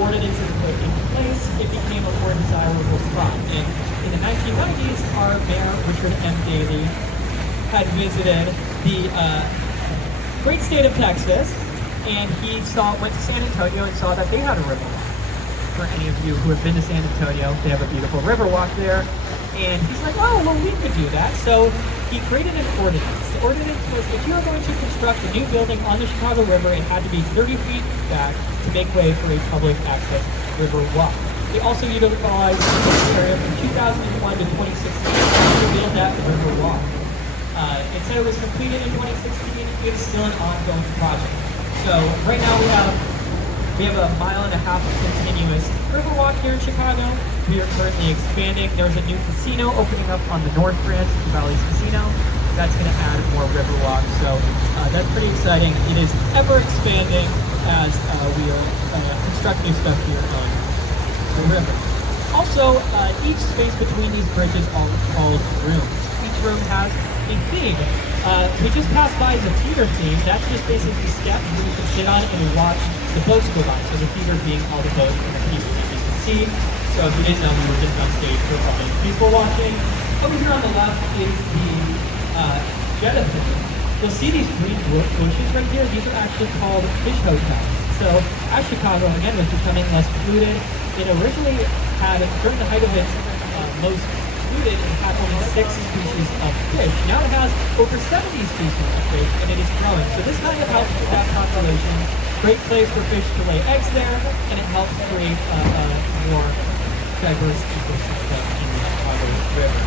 ordinances put in place, it became a more desirable spot. And in the 1990s, our mayor, Richard M. Daley, had visited the great state of Texas, and he went to San Antonio and saw that they had a river walk. For any of you who have been to San Antonio, they have a beautiful river walk there. And he's like, oh, well, we could do that. So he created an ordinance. The ordinance was if you were going to construct a new building on the Chicago River, it had to be 30 feet back to make way for a public access river walk. They also utilized this area from 2001 to 2016 to build that river walk. It said it was completed in 2016. It is still an ongoing project. So right now we have a 1.5 mile of continuous river walk here in Chicago. We are currently expanding. There's a new casino opening up on the North Branch, the Valley's Casino. That's going to add more river walks. So that's pretty exciting. It is ever expanding as we are constructing stuff here on the river. Also, each space between these bridges are called rooms. Each room has a theme. We just passed by the theater theme. That's just basically steps where you can sit on and watch the boats go by. So the theater being all the boats and the people that you can see. So if you didn't know, we were just on stage for a couple of people watching. Over here on the left is the Jetta theater. You'll see these green bushes right here. These are actually called fish hotels. So as Chicago, again, was becoming less polluted, it originally had, during the height of its most polluted, it had only 6 species of fish. Now it has over 70 species of fish, and it is growing. So this kind of helps with that population. Great place for fish to lay eggs there, and it helps create a more diverse ecosystem in the Chicago River.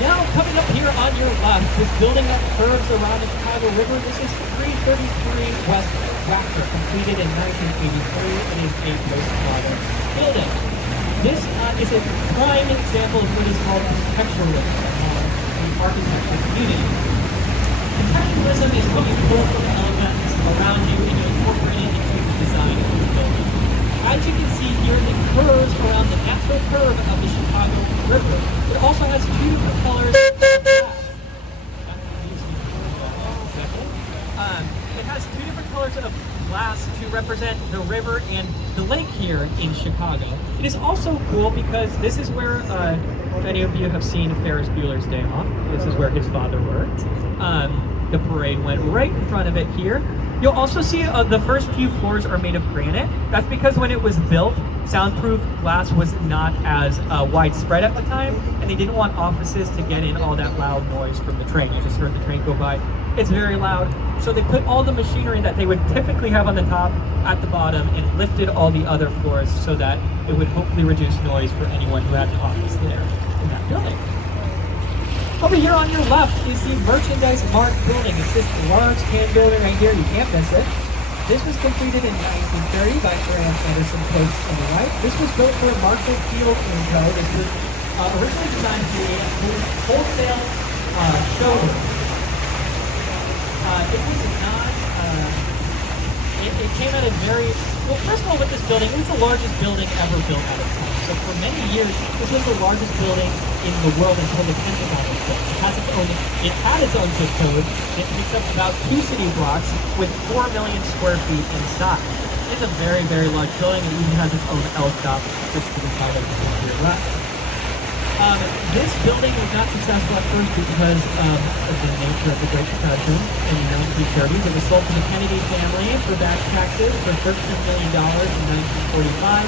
Now, coming up here on your left, this building that curves around the Chicago River, this is 333 West Wacker, completed in 1983. It is a postmodern building. This is a prime example of what is called contextualism in the architecture community. Contextualism is when you pull from elements around you and you incorporate it into the design of the building. As you can see here, it curves around the natural curve of the Chicago River. It also has 2 different colors of glass. It has 2 different colors of glass to represent the river and the lake here in Chicago. It is also cool because this is where, if any of you have seen Ferris Bueller's Day Off, this is where his father worked. The parade went right in front of it here. You'll also see the first few floors are made of granite. That's because when it was built, soundproof glass was not as widespread at the time, and they didn't want offices to get in all that loud noise from the train. You just heard the train go by. It's very loud. So they put all the machinery that they would typically have on the top at the bottom and lifted all the other floors so that it would hopefully reduce noise for anyone who had an office there in that building. Over here on your left is the Merchandise Mart building. It's this large tan building right here. You can't miss it. This was completed in 1930 by Graham Anderson Post on the right. This was built for Marshall Field & Co. This was originally designed to be a wholesale showroom. It was not, it came at a very, well, first of all, with this building, it was the largest building ever built at its time. So for many years, this was the largest building in the world until the Pentagon was built. It had its own zip code. It takes up about 2 city blocks with 4 million square feet inside. It's a very, very large building. It even has its own L stop, just to the side of the left. This building was not successful at first because of the nature of the Great Depression in the 1930s. It was sold to the Kennedy family for back taxes for $13 million in 1945.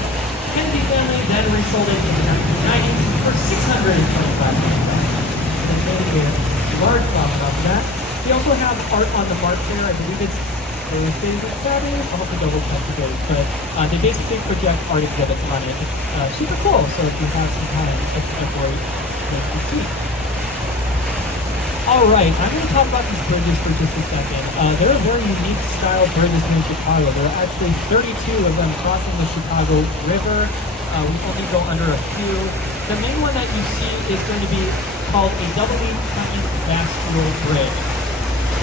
Kennedy family then resold it in the 1990s for $625 million. And made a large profit off of that. We also have art on the mark there. I believe it's Thursdays and Saturdays. I'll have to double check the dates, but they basically project art exhibits on it. It's super cool, so if you have some time, it's a great place to see. Alright, I'm going to talk about these bridges for just a second. They're a very unique style bridges here in Chicago. There are actually 32 of them crossing the Chicago River. We only go under a few. The main one that you see is going to be called a doubly giant vascular bridge.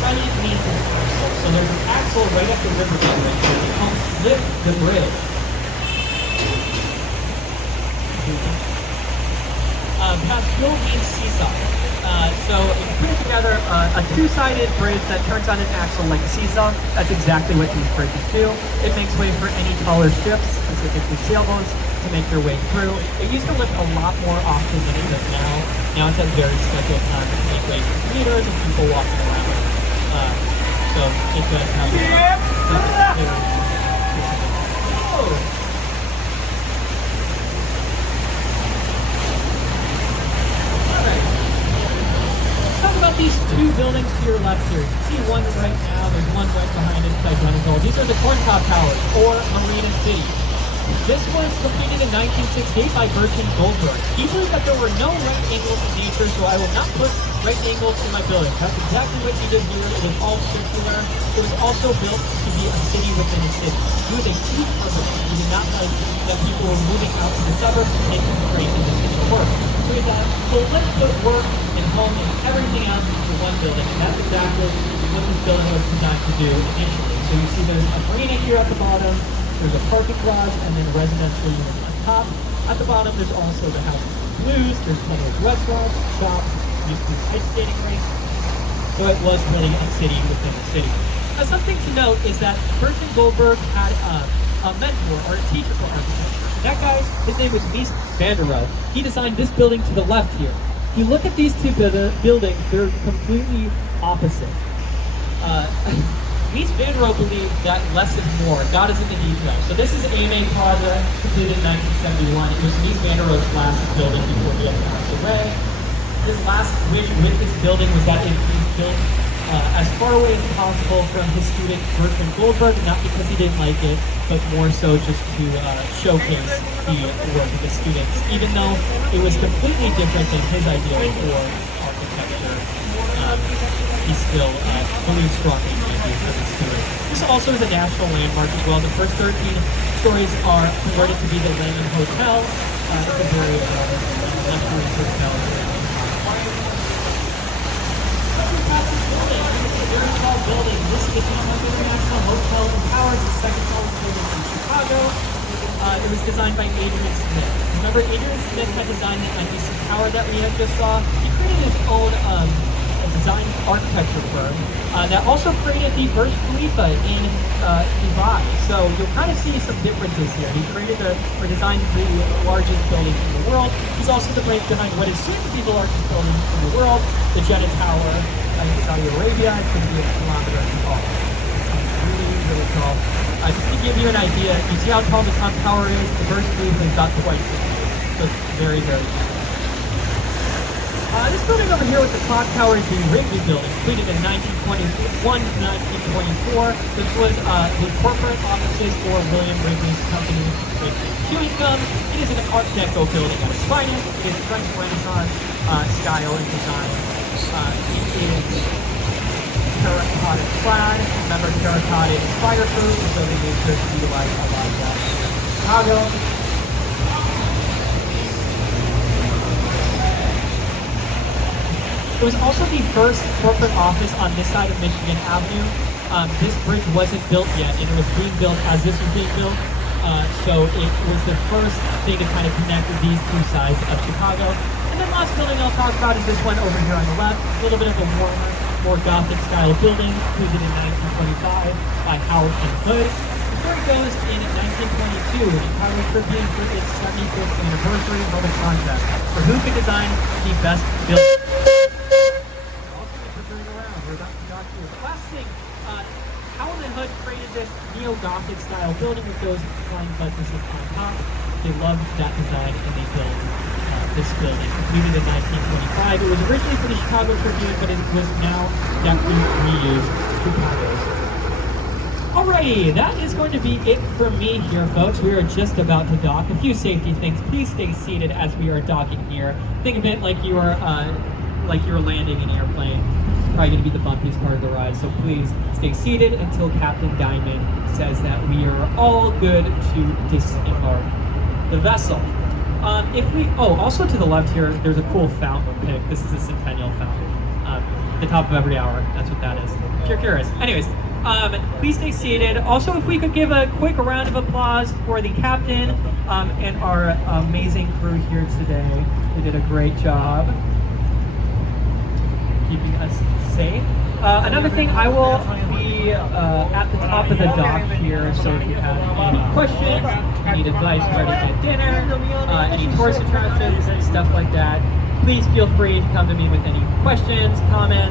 Giant means axle. So there's an axle right up the river bed right here. It helps lift the bridge. Vascular means seesaw. So putting together a two-sided bridge that turns on an axle like a seesaw. That's exactly what these bridges do. It makes way for any taller ships, specifically sailboats, to make their way through. It used to lift a lot more often than it does now. Now it's at very scheduled times to make way for commuters and people walking around. So it does have talk about these two buildings to your left here. You can see one right now, there's one right behind it, it's identical. These are the Corntop Towers, or Marina City. This was completed in 1968 by Bertrand Goldberg. He believed that there were no right angles in nature, so I will not put right angles in my building. That's exactly what he did here. It was all circular. It was also built to be a city within a city. He was a huge purpose. He did not like that people were moving out to the suburbs to make the train in the city work. So he thought, well, let's put work and home and everything else into one building. And that's exactly what this building was designed to do initially. So you see there's a marina here at the bottom. There's a parking garage and then residential units on top. At the bottom, there's also the House of Blues. There's plenty of restaurants, shops, used to be ice skating rink. So it was really a city within a city. Now, something to note is that Bertrand Goldberg had a mentor or a teacher for architecture. That guy, his name was Mies van der Rohe. He designed this building to the left here. If you look at these two buildings, they're completely opposite. Mies van der Rohe believed that less is more. God is in the details. So this is AMA project completed in 1971. It was Mies van der Rohe's last building before he had passed away. His last wish with this building was that it be built as far away as possible from his student Bertrand Goldberg, not because he didn't like it, but more so just to showcase the work of the students, even though it was completely different than his idea for architecture. He still believes strongly in the idea of his student. This also is a national landmark as well. The first 13 stories are converted to be the Landon Hotel. It's a very luxury hotel. Very tall building. This is the Townhouse International Hotel and Towers, the second tallest building in Chicago. It was designed by Adrian Smith. Remember, Adrian Smith had designed the NBC Tower that we had just saw. He created his own design architecture firm that also created the Burj Khalifa in Dubai. So you'll kind of see some differences here. He created or designed the largest building in the world. He's also the brain behind what is soon to be the largest building in the world, the Jeddah Tower in Saudi Arabia. It's going to be a kilometer tall. Really, really tall. Just to give you an idea, you see how tall the top tower is? The Burj Khalifa is about twice as tall. So it's very, very tall. This building over here with the clock tower is the Wrigley Building, completed in 1921 to 1924. This was the corporate offices for William Wrigley's company, Wrigley Chewing Gum. It is an Art Deco building at its finest. It is French Renaissance style and design. It is terracotta clad. Remember, terracotta is fireproof, so they made sure to utilize a lot of that in Chicago. It was also the first corporate office on this side of Michigan Avenue. This bridge wasn't built yet, and it was being built as this was being built. So it was the first thing to kind of connect these two sides of Chicago. And then last building I'll talk about is this one over here on the left. A little bit of a warmer, more Gothic style building, completed in 1925 by Howard and Hood. The story goes in 1922, Chicago Tribune for its 75th anniversary held a contest for who could design the best building. Last thing, Howard and Hood created this neo-Gothic style building with those flying buttresses on top. They loved that design and they built this building, completed in 1925. It was originally for the Chicago Tribune, but it was now definitely reused Chicago's. Alrighty, that is going to be it for me here, folks. We are just about to dock. A few safety things. Please stay seated as we are docking here. Think of it like you are landing an airplane. Probably going to be the bumpiest part of the ride, so please stay seated until Captain Diamond says that we are all good to disembark the vessel. Also to the left here, there's a cool fountain pick. This is a Centennial fountain. The top of every hour, that's what that is, if you're curious. Anyways, please stay seated. Also, if we could give a quick round of applause for the captain and our amazing crew here today. They did a great job. keeping us safe. Another thing, I will be at the top of the dock here, so if you have any questions, need advice where to get dinner, any tourist attractions, stuff like that, please feel free to come to me with any questions, comments.